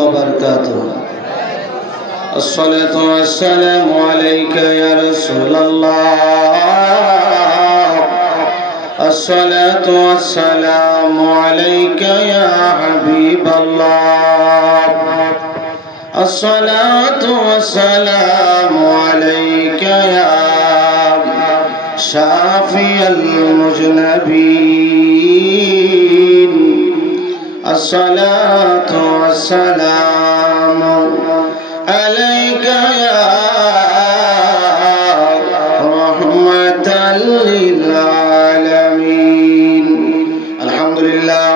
وبركاته. الصلاة والسلام عليك يا رسول الله. الصلاة والسلام عليك يا حبيب الله. الصلاة والسلام عليك يا شافي المذنبين. الصلاة والسلام عليك يا رحمة للعالمين. الحمد لله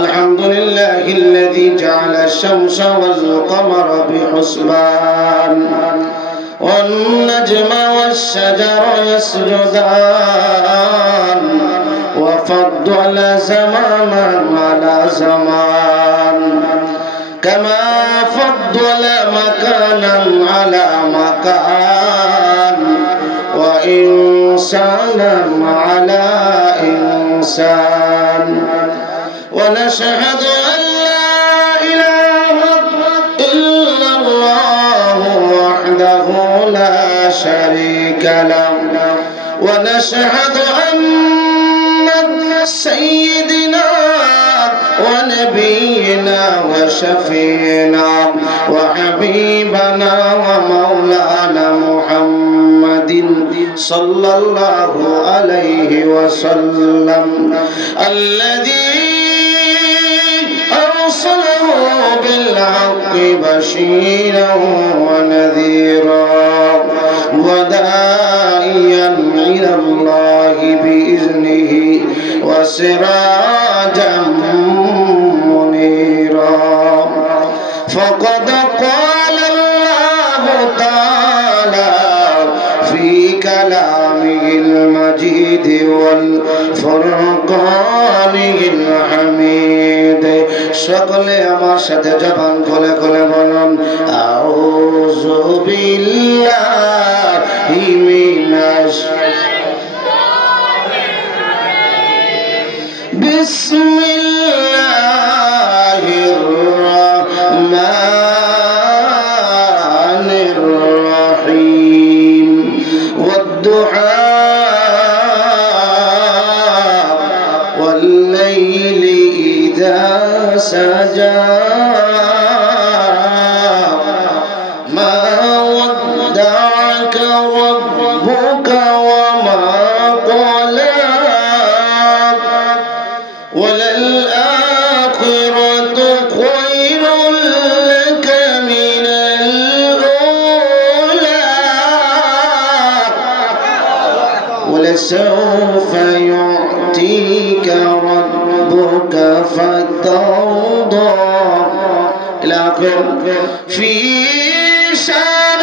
الحمد لله الذي جعل الشمس والقمر بحسبان والنجم والشجر يسجدان وفضل زمانا على زمان كما فضل مكانا على مكان وإنسانا على إنسان. ونشهد أن لا إله إلا الله وحده لا شريك له. ونشهد أن سيدنا ونبينا وشفينا وحبيبنا ومولانا محمد صلى الله عليه وسلم الذي أرسله بالحق بشيرا ونذيرا وداعيا إلى الله بإذنه وسراجا منيرا. فقد قال الله تعالى في كلامه المجيد والفرقانه الحميد. সকলে আমার সাথে জবান খুলে খুলে বলুন আউযু বিল্লাহি মিনাশ বিসমিল্লাহির রহমানির রহিম ওয়াদ-দুহা ওয়াল-লাইলি ইযা সাজা মা ওয়াদ্দা'আকা রাব্বুকা ওয়া মা ক্বালা وللآخرة خير لك من الأولى ولسوف يعطيك ربك فترضى إلى آخر. في شان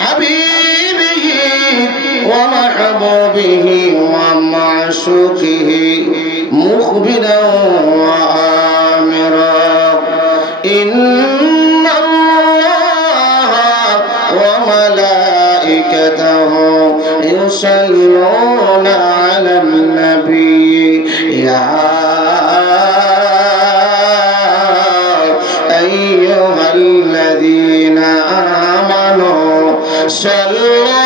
حبيبه ومحبوبه ومعشوقه مخبرا وآمرا إن الله وملائكته يصلون على النبي يا أيها الذين آمنوا صلوا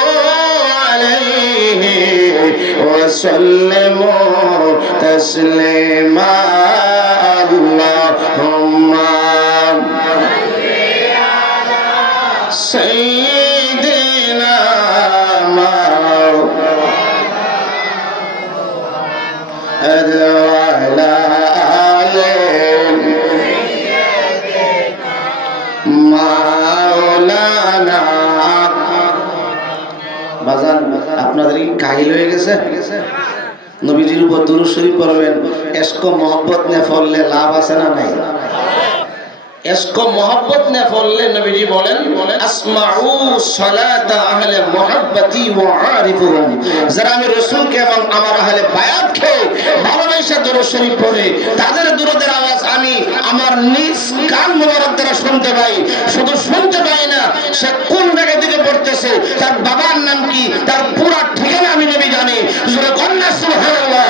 عليه وسلموا تسليما. اللهم سيدنا محمد وعلى آله مولانا. বাজান আপনাদের কি কাহিল হয়ে গেছে? নবীজির উপর দুরূদ শরীফ পড়বেন। ইশক মোহব্বত নিয়ে পড়লে লাভ আছে না নাই? ইশক মোহব্বত নিয়ে পড়লে নবীজি বলেন আসমাউ সালাতা আহলে মুহাব্বতি ওয়া আরিফুহুম। যারা আমি রাসূলকে এবং আমার আহলে বায়াতকে ভালোবাসা দুরূদ শরীফ পড়ে তাদের দুরূদের আওয়াজ আমি আমার নিজ কান মোবারক দ্বারা শুনতে পাই। শুধু শুনতে পাই না, সে কোন জায়গা থেকে পড়তেছে, তার বাবার নাম কি, তার পুরা ঠিকানা আমি নবী জানি। সুবহানাল্লাহ সুবহানাল্লাহ।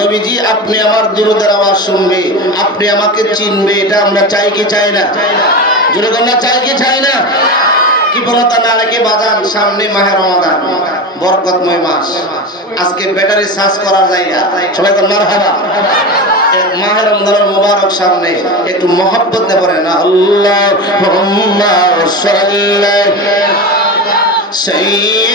নবীজি আপনি আমার দুরূদের আওয়াজ শুনবে, আপনি আমাকে চিনবে, এটা আমরা চাই কি চাই না? জোরে বলনা চাই কি চাই না? কি বলতা না রেখে বাজান, সামনে মাহে রমাদান, বরকতময় মাস। আজকে ব্যাটারি চার্জ করার জায়গা, সবাই বল মারহাবা। মাহে রমজানের মুবারক সামনে একটু মহব্বত দিয়ে পড়েন আল্লাহুম্মা সাল্লি সাইয়্যিদিনা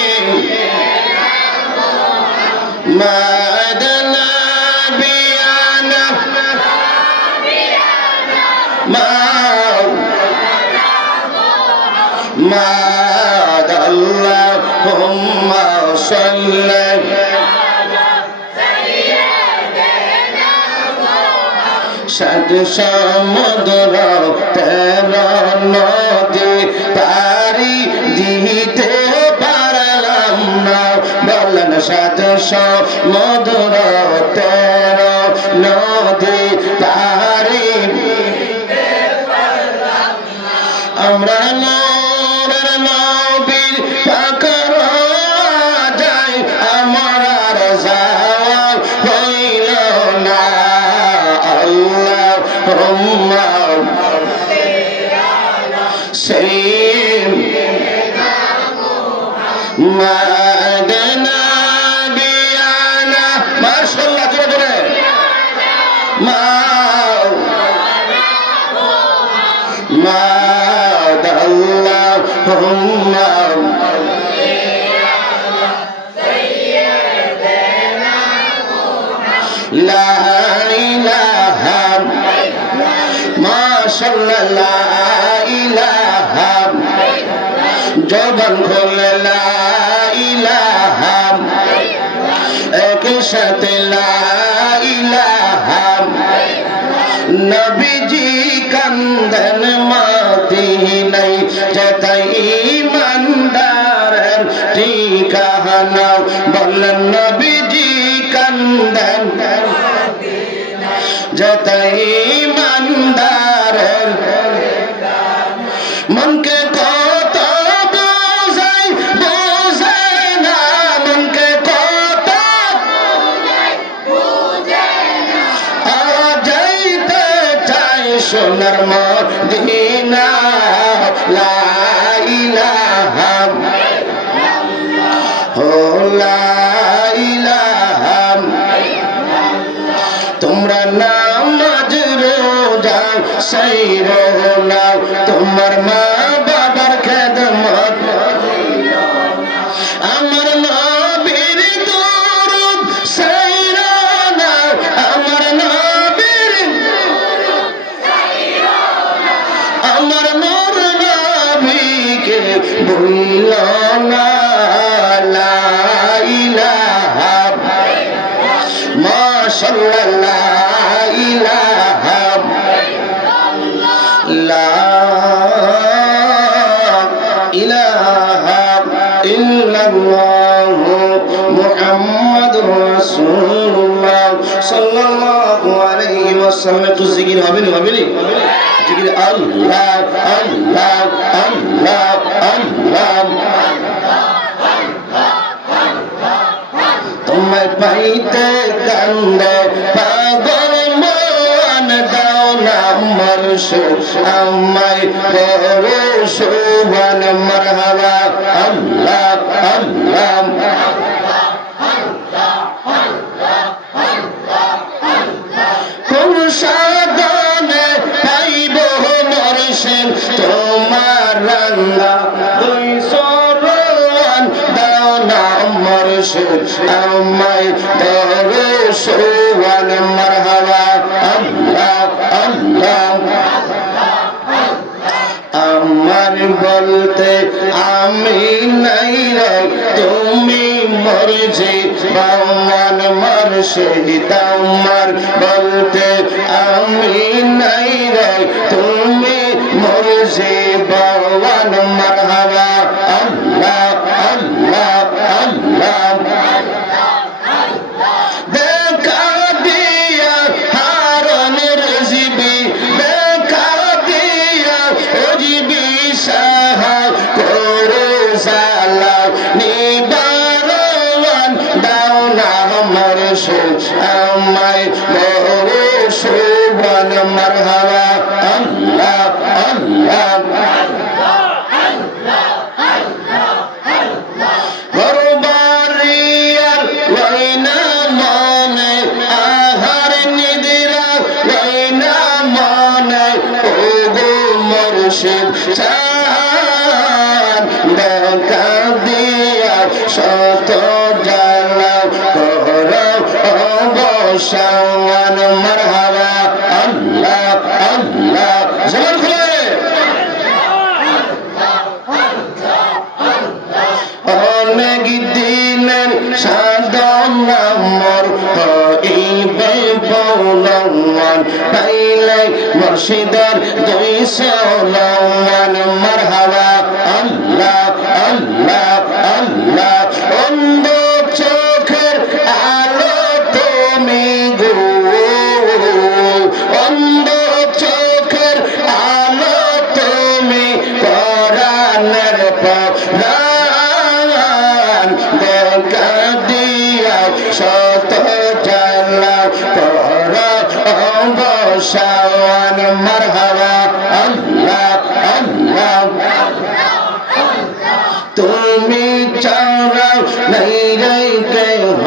Allahumma salli সাত সমুদ্র তেরো নদী পারি দিতে পারলাম না, বলেন সাত সমুদ্র তেরো নদী পারি আমরা নূরের নবীর পাকর যাই, আমার আর যাওয়া হইল না। আল্লাহুম্মা সাইয়্যিদিনা মাওলানা বিয়ানা, মাশাআল্লাহ জোরে জোরে মাওলানা Allahumma la ilaha mashallah la ilaha joban khole la ilaha ek sate la ilaha nabiji kandan madinai jatai imandarer ঠিকানা, বলেন নবীজি কান্দেন যাতাই ইমানদারের মনকে কত বোঝাই বোঝায় না, মনকে কত যাইতে চাই সোনার মদিনা। লা ইলাহা লা ইলাহা, তোমরা নামাজ রোজা সাইরো না, তোমার মা বাবার খেদমত, আমার নবীর দুরূদ সাইরো না, আমার নবীর আমার নূর নবীকে ভুলো না। লা ইলাহা মাশাআল্লাহ লা ইলাহা লা ইলাহা ইল্লাল্লাহ মুহাম্মাদুর রাসূলুল্লাহ সাল্লাল্লাহু আলাইহি ওয়াসাল্লাম। একটু জিকির হবে না? হবে না জিকির আল্লাহ আল্লাহ আল্লাহ আল্লাহ। তোমায় পাইতে কান্দে পাগল মন, দাও না মুর্শিদ আমায় বড় শোভন। মারহাবা আল্লাহ আল্লাহ কোন সাধনে পাইব মুর্শিদ তোমার রঙ্গা দুই সরণ, দাও না মুর্শিদ আমায় বড় শোভন। মারহাবা আল্লাহ আল্লাহ। আমার বলতে আমি নাই রে, তুমি মুর্শিদ বামান মুর্শিদ। আমার বলতে আমি নাই রে, তুমি মুর্শিদ বামান। মারহাবা আল্লাহ আল্লাহ আল্লাহ। দেখা দিয়া হারন রেজিবি, দেখা দিয়া রেজিবি সাহা করে সালা নিবারণ, দাও না মুর্শিদ মুর্শিদ চান দেখা দিয়া শত জ্বালা কর অবসান মারহাবা আল্লাহ আল্লাহ জবান খুলে অনেক দিনের সাধনা মোর হইবে পূরণ পাইলে মুর্শিদের 200 লওয়ান মারহাবা আল্লাহ আল্লাহ আল্লাহ অন্ধ চোখের আলো তুমি গো অন্ধ চোখের আলো তুমি পরাণের পরাণ দেখা দিয়া শত জ্বালা কর অবসান মারহাবা আল্লাহ আল্লাহ তুমি চাও নাই রে কেহ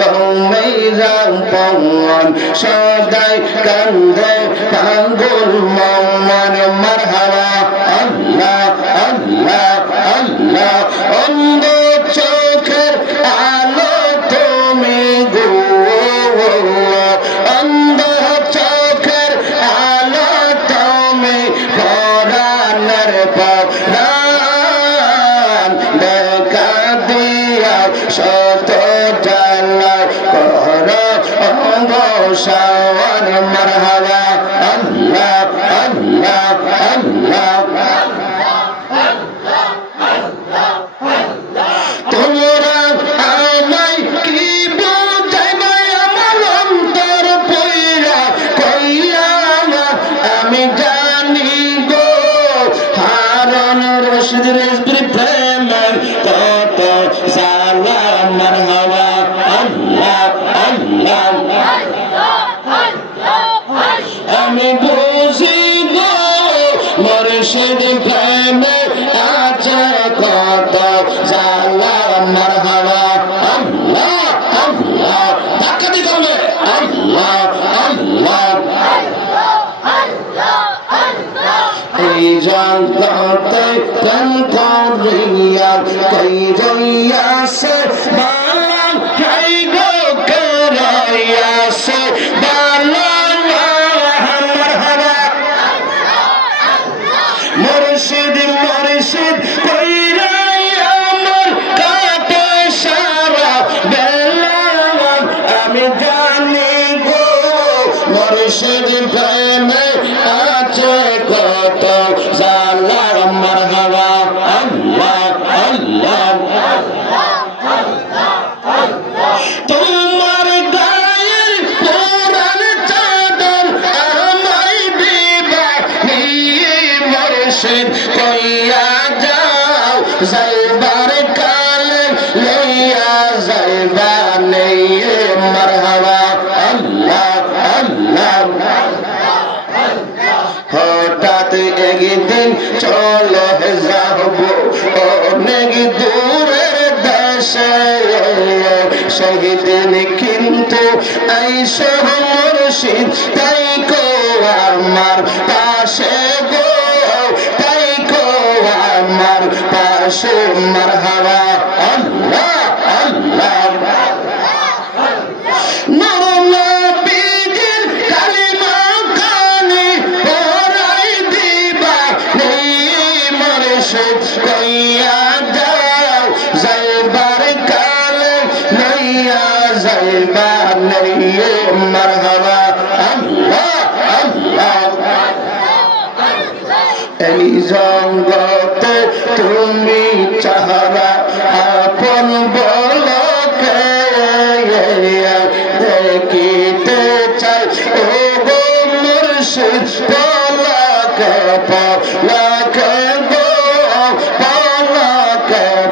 তুমি রামপন সদাই কান্দে পাগল মন মারহাবা আল্লাহ আল্লাহ আল্লাহ অন্ধ চোখের আলো তুমি গো অন্ধ চোখের আলো তুমি পরাণের পরাণ দেখা দিয়া শত জ্বালা কর অবসান মারহাবা আল্লাহ আল্লাহ আল্লাহ তোমরা আমায় কি বুঝাইবে আমার অন্তর পইরা কইয়া আমি জানি গো হারুন রশিদ রিজভীর প্রেমের কত জ্বালা মারহাবা আল্লাহ আল্লাহ আমি বুঝি গো মুর্শিদ প্রেমে আছে কত জ্বালা মারহাবা আল্লাহ আল্লাহ ধাক্কা দিতে হবে আল্লাহ আল্লাহ এই জগতে প্রেম করিয়া কইরিয়াছে বালান হাই গো করিয়াছে বালান মারহাবা মুর্শিদ মুর্শিদ কইরাই আমার কাটে সারা বেলা আমি জানি গো মুর্শিদ প্রেমে আছে কত জ্বালা মারহাবা আল্লাহ আল্লাহ তোমার গায়ের পুরান চাদর আমায় দিবা নিয়ে মুর্শিদ কইয়া যাও যাইবার কালে লইয়া যাইবা নিয়ে মারহাবা আল্লাহ আল্লাহ হঠাৎ একদিন চলে যাব অনেক দূরের দেশে সেই দিন কিন্তু আইসো মুর্শিদ তাই কো আমার পাশে গো তাই কো আমার পাশে মারহাবা আল্লাহ আল্লাহ কইয়া যাও যাইবার কালে লইয়া যাইবা নিয়ে মারহাবা আল্লাহ আল্লাহ এই জগতে তুমি চাহারা আপন বলকে দেখিতে চাই ও গো মুর্শিদ পলকে পলকে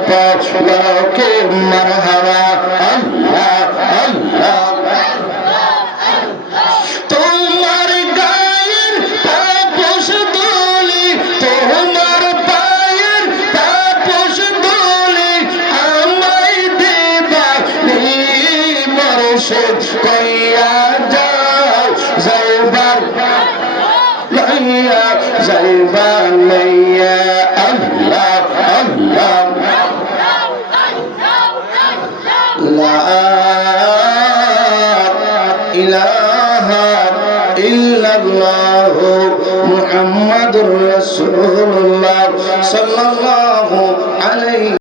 পলকে মারহাবা আল্লাহ আল্লাহ তোমার গায়ের তাপস দোলে তোমার পায়ের তাপস দোলে আমায় দেবা মুর্শিদ কইয়া যাও যাইবার লইয়া যাইবা লইয়া আল্লাহ আল্লাহ লা ইলাহা ইল্লাল্লাহ মুহাম্মাদুর রাসূলুল্লাহ সাল্লাল্লাহু আলাইহি